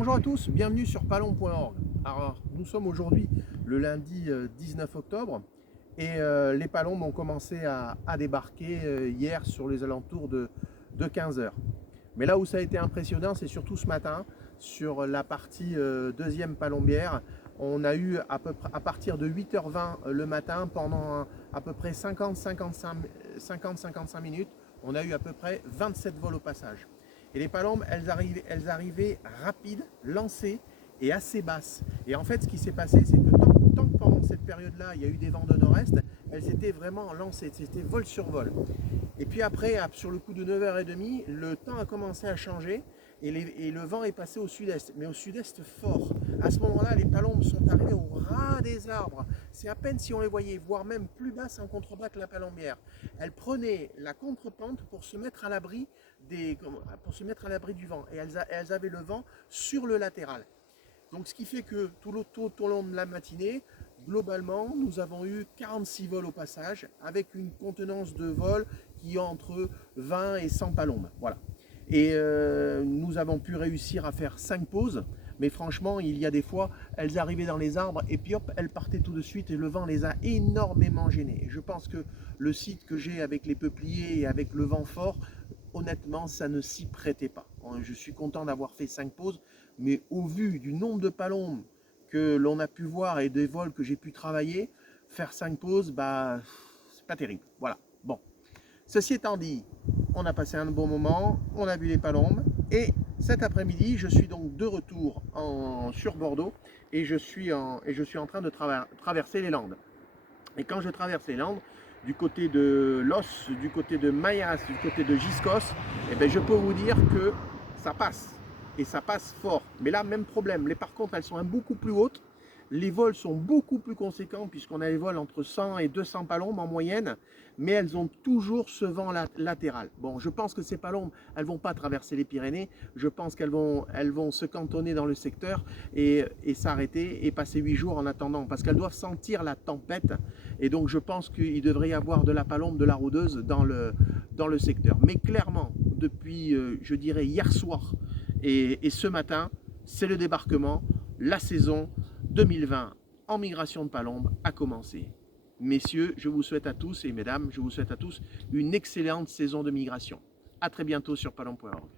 Bonjour à tous, bienvenue sur palombe.org. Alors, nous sommes aujourd'hui le lundi 19 octobre et les palombes ont commencé à débarquer hier sur les alentours de 15 heures. Mais là où ça a été impressionnant, c'est surtout ce matin, sur la partie deuxième palombière. On a eu à partir de 8h20 le matin, pendant à peu près 50-55 minutes, on a eu à peu près 27 vols au passage. Et les palombes, elles arrivaient rapides, lancées et assez basses. Et en fait, ce qui s'est passé, c'est que tant que pendant cette période-là, il y a eu des vents de nord-est, elles étaient vraiment lancées, c'était vol sur vol. Et puis après, sur le coup de 9h30, le temps a commencé à changer et le vent est passé au sud-est, mais au sud-est fort. À ce moment-là, les palombes sont arrivées au ras des arbres. C'est à peine si on les voyait, voire même plus basse en contrebas que la palombière. Elles prenaient la contrepente pour se mettre à l'abri du vent. Et elles avaient le vent sur le latéral. Donc ce qui fait que tout au long de la matinée, globalement, nous avons eu 46 vols au passage, avec une contenance de vol qui est entre 20 et 100 palombes. Voilà. Et nous avons pu réussir à faire 5 pauses, mais franchement, il y a des fois, elles arrivaient dans les arbres et puis hop, elles partaient tout de suite et le vent les a énormément gênées. Et je pense que le site que j'ai avec les peupliers et avec le vent fort, honnêtement, ça ne s'y prêtait pas. Je suis content d'avoir fait 5 pauses, mais au vu du nombre de palombes que l'on a pu voir et des vols que j'ai pu travailler, faire 5 pauses, bah, c'est pas terrible. Voilà. Bon. Ceci étant dit, on a passé un bon moment, on a vu les palombes, et cet après-midi, je suis donc de retour sur Bordeaux, et je suis en train de traverser les Landes. Et quand je traverse les Landes, du côté de Los, du côté de Mayas, du côté de Giscos, eh bien, je peux vous dire que ça passe. Et ça passe fort. Mais là, même problème. Par contre, elles sont beaucoup plus hautes. Les vols sont beaucoup plus conséquents puisqu'on a les vols entre 100 et 200 palombes en moyenne. Mais elles ont toujours ce vent latéral. Bon, je pense que ces palombes, elles ne vont pas traverser les Pyrénées. Je pense qu'elles vont se cantonner dans le secteur et s'arrêter et passer 8 jours en attendant. Parce qu'elles doivent sentir la tempête. Et donc, je pense qu'il devrait y avoir de la palombe, de la rôdeuse dans le secteur. Mais clairement, depuis, je dirais, hier soir et ce matin, c'est le débarquement, la saison 2020 en migration de palombe a commencé. Messieurs, je vous souhaite à tous, et mesdames, je vous souhaite à tous une excellente saison de migration. A très bientôt sur palombe.org.